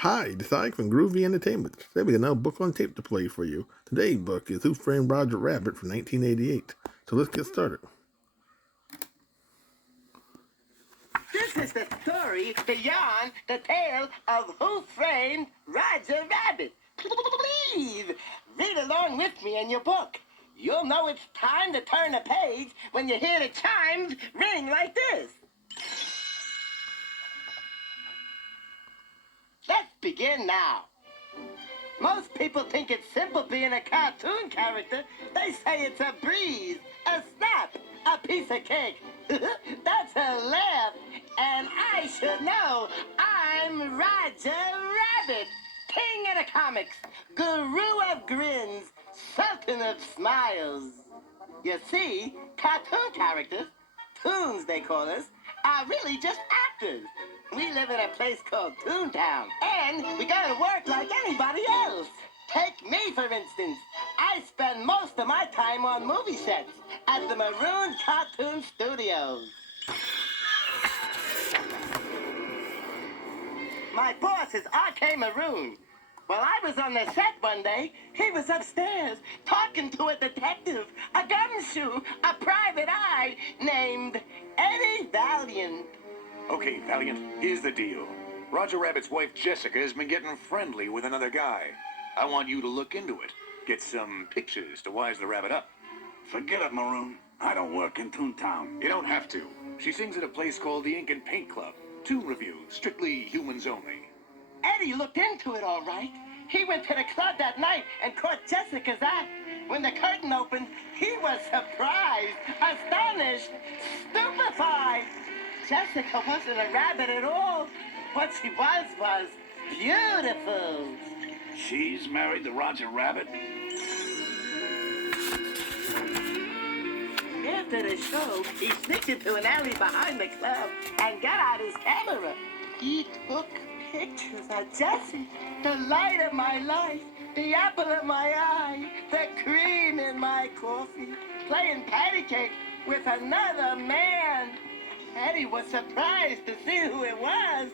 Hi, Desai from Groovy Entertainment. Today we got another book on tape to play for you. Today's book is Who Framed Roger Rabbit from 1988. So let's get started. This is the story beyond the tale of Who Framed Roger Rabbit. Please read along with me in your book. You'll know it's time to turn a page when you hear the chimes ring like this. Let's begin now. Most people think it's simple being a cartoon character. They say it's a breeze, a snap, a piece of cake. That's a laugh. And I should know I'm Roger Rabbit, king of the comics, guru of grins, sultan of smiles. You see, cartoon characters, toons they call us, are really just actors. We live in a place called Toontown, and we gotta work like anybody else. Take me, for instance. I spend most of my time on movie sets at the Maroon Cartoon Studios. My boss is R.K. Maroon. While I was on the set one day, he was upstairs talking to a detective, a gumshoe, a private eye named Eddie Valiant. Okay, Valiant, here's the deal. Roger Rabbit's wife, Jessica, has been getting friendly with another guy. I want you to look into it. Get some pictures to wise the rabbit up. Forget it, Maroon. I don't work in Toontown. You don't have to. She sings at a place called the Ink and Paint Club. Toon reviews, strictly humans only. Eddie looked into it all right. He went to the club that night and caught Jessica's act. When the curtain opened, he was surprised, astonished, stupefied. Jessica wasn't a rabbit at all. What she was beautiful. She's married to Roger Rabbit? After the show, he sneaked into an alley behind the club and got out his camera. He took pictures of Jessie, the light of my life, the apple of my eye, the cream in my coffee, playing patty cake with another man. Eddie was surprised to see who it was.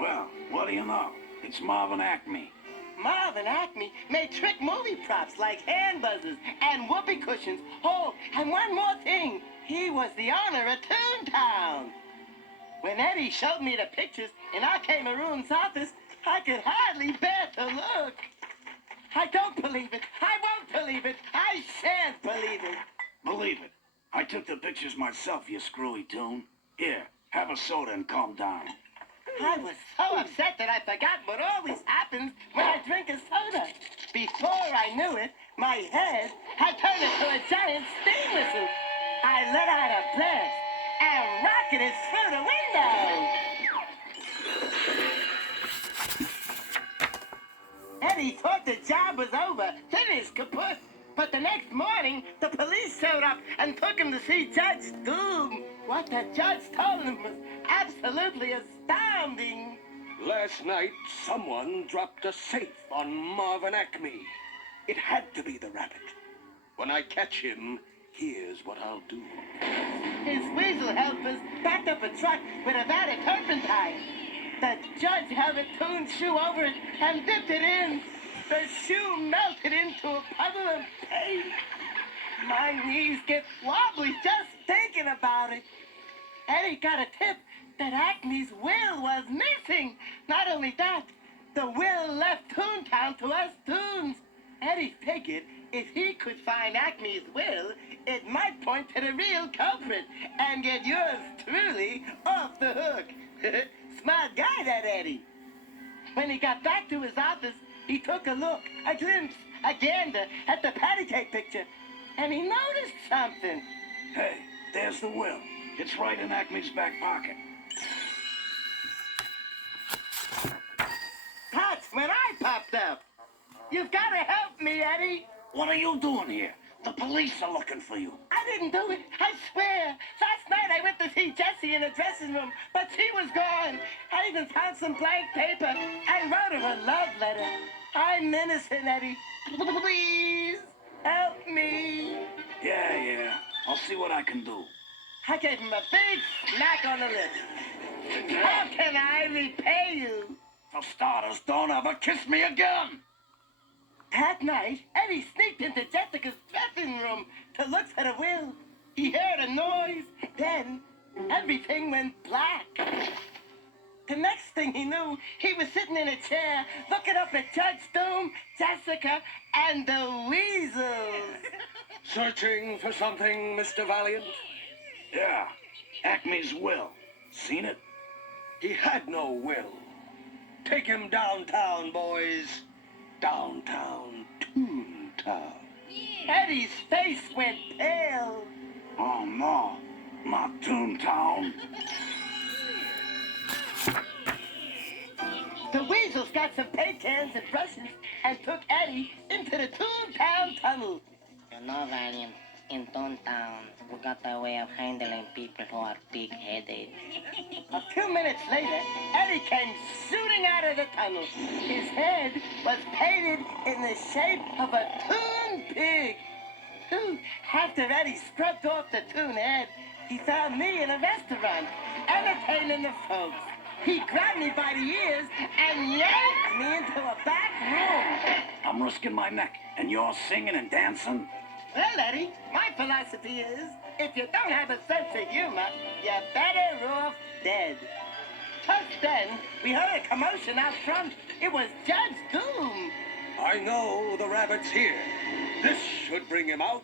Well, what do you know? It's Marvin Acme. Marvin Acme made trick movie props like hand buzzers and whoopee cushions. Oh, and one more thing. He was the owner of Toontown. When Eddie showed me the pictures in R.K. Maroon's office, I could hardly bear to look. I don't believe it. I won't believe it. I shan't believe it. Believe it. I took the pictures myself, you screwy toon. Here, have a soda and calm down. I was so upset that I forgot what always happens when I drink a soda. Before I knew it, my head had turned into a giant steam whistle. I let out a blast and rocketed through the window. Eddie thought the job was over, finished, kaput. But the next morning, the police showed up and took him to see Judge Doom. What the judge told him was absolutely astounding. Last night, someone dropped a safe on Marvin Acme. It had to be the rabbit. When I catch him, here's what I'll do. His weasel helpers backed up a truck with a vat of turpentine. The judge held a toon shoe over it and dipped it in. The shoe melted into a puddle of paint. My knees get wobbly just thinking about it. Eddie got a tip that Acme's will was missing. Not only that, the will left Toontown to us toons. Eddie figured if he could find Acme's will, it might point to the real culprit and get yours truly off the hook. Smart guy, that Eddie. When he got back to his office, he took a look, a glimpse, a gander at the patty cake picture, and he noticed something. Hey, there's the will. It's right in Acme's back pocket. That's when I popped up. You've got to help me, Eddie. What are you doing here? The police are looking for you. I didn't do it, I swear. Last night I went to see Jessie in the dressing room, but she was gone. I even found some blank paper and wrote her a love letter. I'm innocent, Eddie. Please, help me. Yeah. I'll see what I can do. I gave him a big smack on the lips. How can I repay you? For starters, don't ever kiss me again. That night, Eddie sneaked into Jessica's dressing room to look for the will. He heard a noise. Then everything went black. The next thing he knew, he was sitting in a chair looking up at Judge Doom, Jessica, and the Weasels. Searching for something, Mr. Valiant? Yeah, Acme's will. Seen it? He had no will. Take him downtown, boys. Downtown, Toontown. Eddie's face went pale. Oh no, not Toontown. The Weasels got some paint cans and brushes and took Eddie into the Toontown tunnel. You know, Valiant, in Toontown, we got a way of handling people who are big-headed. A few minutes later, Eddie came shooting out of the tunnel. His head was painted in the shape of a toon pig. After Eddie scrubbed off the toon head, he found me in a restaurant, entertaining the folks. He grabbed me by the ears and yanked me into a back room. I'm risking my neck, and you're singing and dancing? Well, Eddie, my philosophy is, if you don't have a sense of humor, you're better off dead. Just then, we heard a commotion out front. It was Judge Doom. I know the rabbit's here. This should bring him out.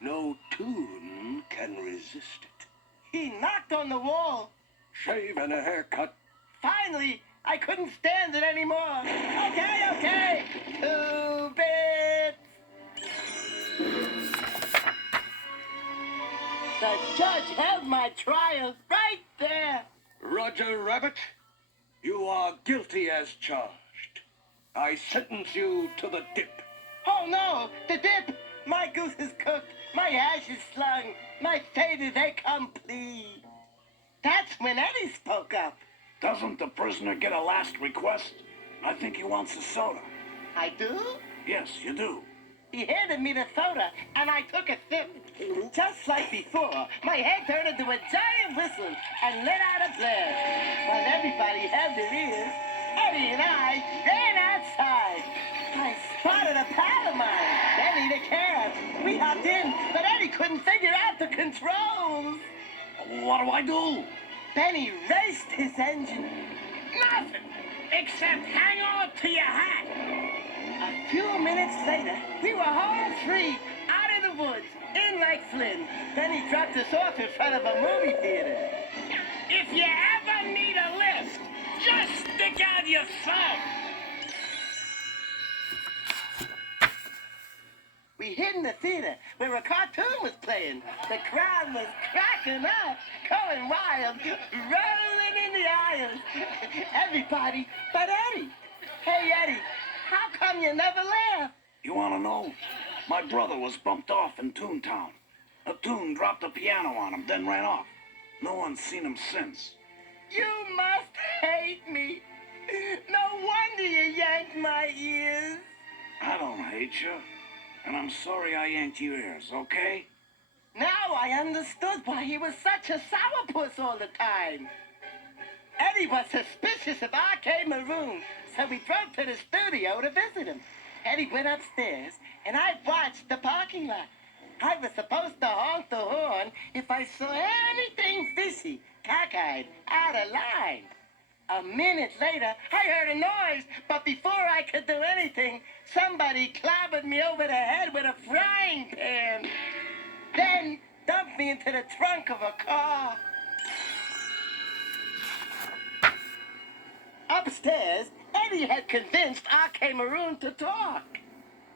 No tune can resist it. He knocked on the wall. Shave and a haircut. Finally, I couldn't stand it anymore. Okay. 2 bits. The judge held my trial right there. Roger Rabbit, you are guilty as charged. I sentence you to the dip. Oh no, the dip. My goose is cooked. My ash is slung. My fate is accompli. That's when Eddie spoke up. Doesn't the prisoner get a last request? I think he wants a soda. I do? Yes, you do. He handed me the soda, and I took a sip. Just like before, my head turned into a giant whistle and let out a blast. While everybody held their ears, Eddie and I ran outside. I spotted a pal of mine, Benny the cab. We hopped in, but Eddie couldn't figure out the controls. What do? Benny raced his engine. Nothing, except hang on to your hat. A few minutes later, we were home free, out of the woods, in like Flynn. Then he dropped us off in front of a movie theater. If you ever need a lift, just stick out your thumb. We hid in the theater where a cartoon was playing. The crowd was cracking up, going wild, rolling in the aisles. Everybody but Eddie. Hey, Eddie, how come you never laugh? You want to know? My brother was bumped off in Toontown. A toon dropped a piano on him, then ran off. No one's seen him since. You must hate me. No wonder you yanked my ears. I don't hate you. And I'm sorry I yanked your ears, okay? Now I understood why he was such a sourpuss all the time. Eddie was suspicious of R.K. Maroon, so we drove to the studio to visit him. Eddie went upstairs, and I watched the parking lot. I was supposed to honk the horn if I saw anything fishy, cockeyed, out of line. A minute later, I heard a noise, but before I could do anything, somebody clobbered me over the head with a frying pan. Then dumped me into the trunk of a car. Upstairs, Eddie had convinced R.K. Maroon to talk.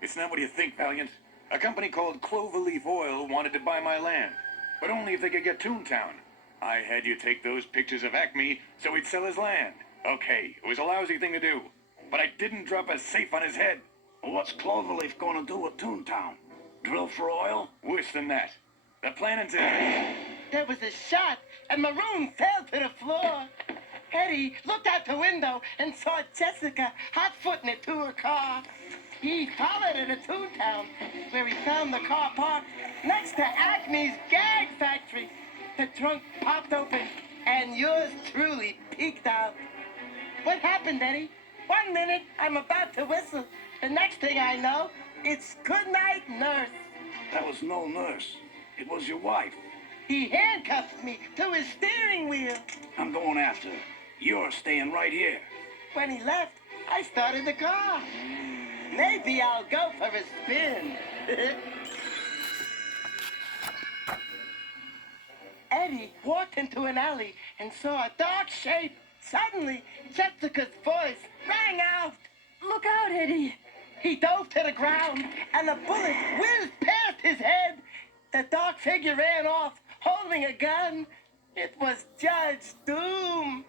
It's not what you think, Valiant. A company called Cloverleaf Oil wanted to buy my land, but only if they could get Toontown. I had you take those pictures of Acme so he'd sell his land. Okay, it was a lousy thing to do, but I didn't drop a safe on his head. What's Cloverleaf gonna do with Toontown? Drill for oil? Worse than that. They're planning to... There was a shot, and Maroon fell to the floor. Eddie looked out the window and saw Jessica hot-footing it to her car. He followed her to Toontown, where he found the car parked next to Acme's gag factory. The trunk popped open, and yours truly peeked out. What happened, Eddie? 1 minute, I'm about to whistle. The next thing I know, it's goodnight, nurse. That was no nurse. It was your wife. He handcuffed me to his steering wheel. I'm going after her. You're staying right here. When he left, I started the car. Maybe I'll go for a spin. Eddie walked into an alley and saw a dark shape. Suddenly, Jessica's voice rang out. Look out, Eddie. He dove to the ground, and the bullet whizzed past his head. The dark figure ran off, holding a gun. It was Judge Doom.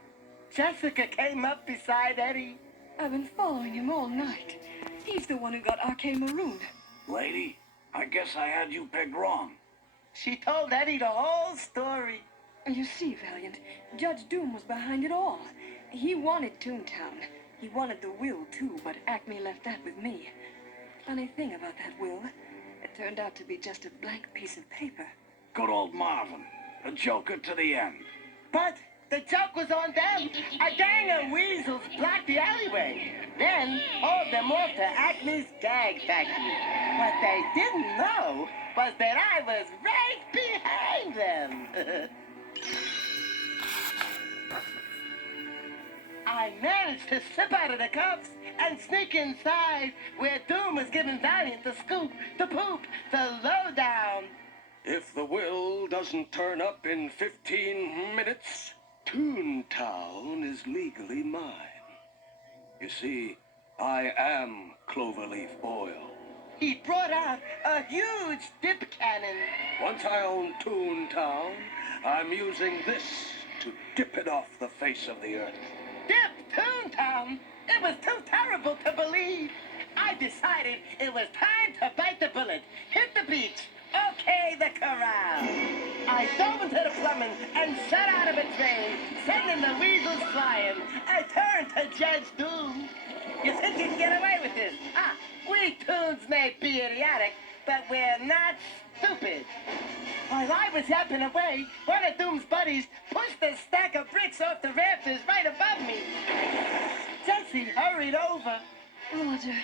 Jessica came up beside Eddie. I've been following him all night. He's the one who got R.K. marooned. Lady, I guess I had you pegged wrong. She told Eddie the whole story. You see, Valiant, Judge Doom was behind it all. He wanted Toontown. He wanted the will, too, but Acme left that with me. Funny thing about that will, it turned out to be just a blank piece of paper. Good old Marvin. A joker to the end. But the joke was on them. A gang of weasels blocked the alleyway. Then hauled them off to Acme's gag factory. What they didn't know was that I was right behind them. I managed to slip out of the cuffs and sneak inside where Doom was giving Valiant the scoop, the poop, the lowdown. If the will doesn't turn up in 15 minutes, Toontown is legally mine. You see, I am Cloverleaf Oil. He brought out a huge dip cannon. Once I own Toontown, I'm using this to dip it off the face of the earth. Dip Toontown? It was too terrible to believe. I decided it was time to bite the bullet, hit the beach, okay the corral. I dove into the plumbing and shut out of its vein, sending the weasels flying. I turned to Judge Doom. You think you can get away with this? We Toons may be idiotic, but we're not stupid. While I was yapping away, one of Doom's buddies pushed a stack of bricks off the rafters right above me. Jessie hurried over. Roger,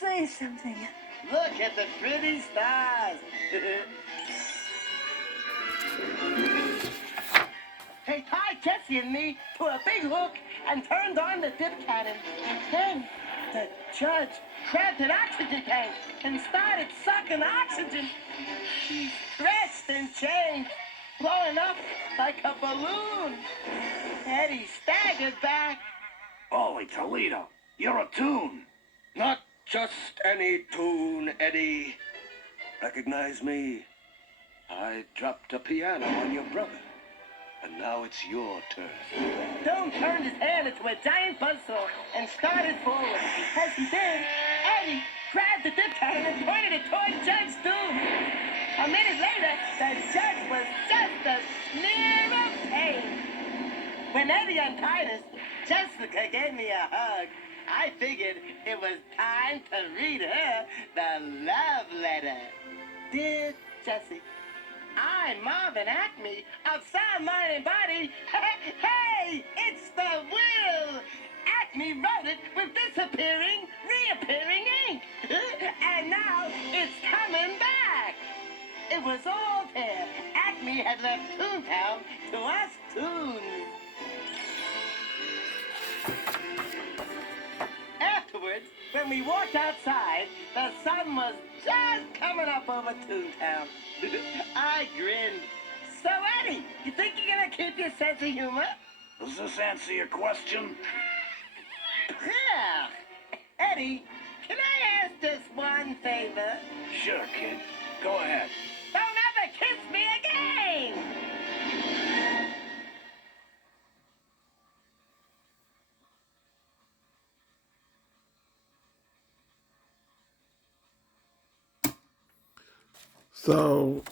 say something. Look at the pretty stars. They tied Jessie and me to a big hook and turned on the dip cannon. Then the judge grabbed an oxygen tank and started sucking oxygen. He stretched and changed, blowing up like a balloon. Eddie staggered back. Holy Toledo, you're a Toon. Not just any Toon, Eddie. Recognize me? I dropped a piano on your brother, and now it's your turn. Doom turned his hand into a giant buzzsaw and started forward. As he did, Eddie grabbed the dip cannon and pointed it toward Judge Doom. A minute later, the judge was just a smear of pain. When Eddie untied us, Jessica gave me a hug. I figured it was time to read her the love letter. Dear Jessie, I'm Marvin Acme of Sound, Mind, and Body. Hey, it's the will. Acme wrote it with disappearing, reappearing ink. And now it's coming back. It was all there. Acme had left Toontown to us Toons. Afterwards, when we walked outside, the sun was just coming up over Toontown. I grinned. So, Eddie, you think you're gonna keep your sense of humor? Does this answer your question? Yeah. Eddie, can I ask just one favor? Sure, kid. Go ahead. Don't ever kiss me again! So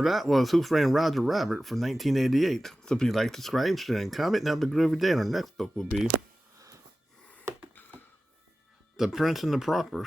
that was Who Framed Roger Rabbit from 1988. So if you like, subscribe, share, and comment, and have a groovy day. And our next book will be The Prince and the Pauper